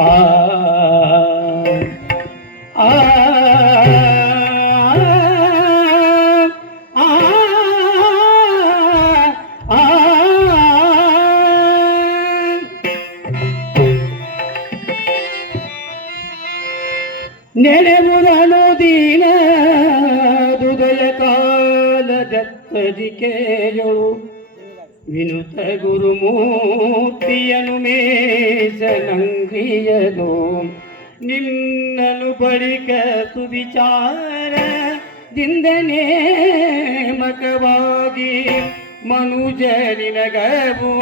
ಆ ಆ ಆ ಆ ನೆನೆವುದನು ದೀನ ಹೃದಯ ಕಾಲದತ್ತದಿಕೆಯಳು ವಿನುತ ಗುರುಮೂರ್ತಿಯನು ಮೇಸನಂಗ್ರಿಯದು ನಿನ್ನನು ಬಳಿಕ ಸುವಿಚಾರದಿಂದನೇ ಮಕವಾಗಿ ಮನುಜನಿನಗವು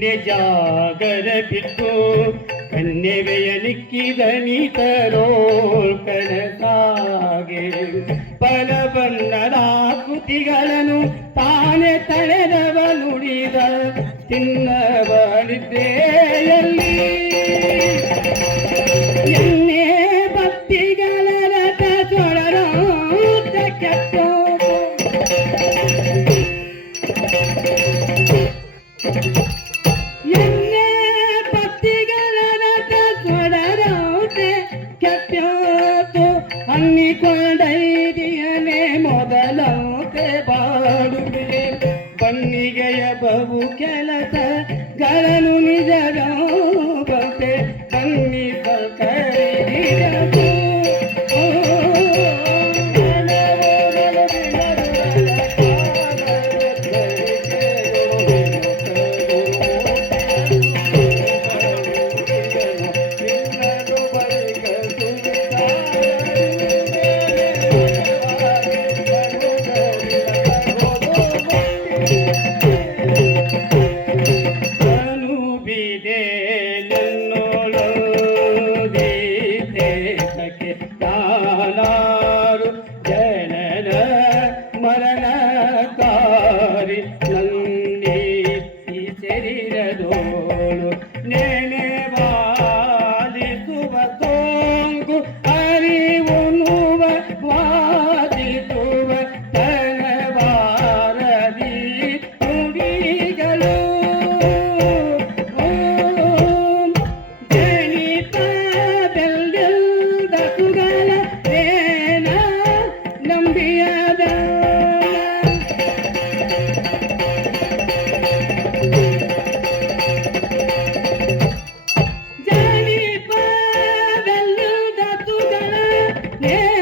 ನಿನ್ನೆ ಜಾಗರ ಬಿಟ್ಟು ನಿಕ್ಕಿದ ನೀತರೋ ಕನಸಾಗೆ. ಫಲ ಬಣ್ಣದ ಕೃತಿಗಳನ್ನು ತಾನೆ ತಳೆದವ ನುಡಿದ ತಿನ್ನವ ಎನ್ನೇ ಭಕ್ತಿಗಳ ರಥ ಸೊಡರೋ ಕೆಟ್ಟೋ ಬಹು ಕೆಲಸಗಳನ್ನು কিন্তু Yeah.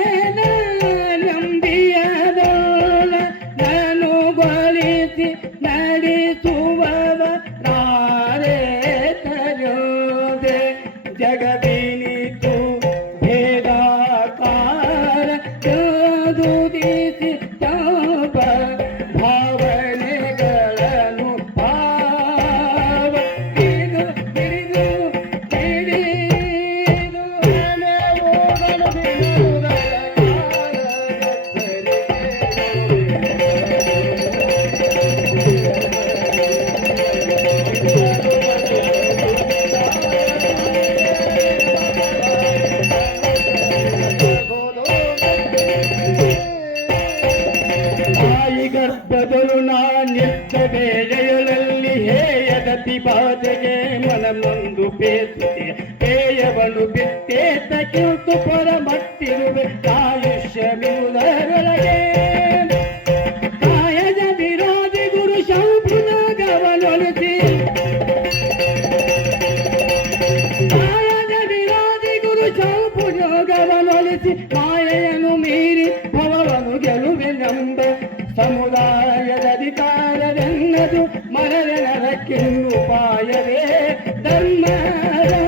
ಗರ್ಭದಲು ನಾನಿದ್ದ ಬೇಳೆಯೊಳಲ್ಲಿ ಹೇಯದತಿ ಬಾಧೆಗೆ ಮನಮೊಂದು ಬೇಸಿಗೆ ಹೇಯವನು ಬಿತ್ತೇತ ಕಿಂತು ಪರ ಮಟ್ಟಿರುವೆ ಆಯುಷ್ಯವಿರುವುದರೊಳಗೆ ಕಾಯದ ವಿರೋಧಿ ಗುರು ಶಂಭುನ ಗವನೊಲಿಸಿ மனது மனதென பாயவே தன்மர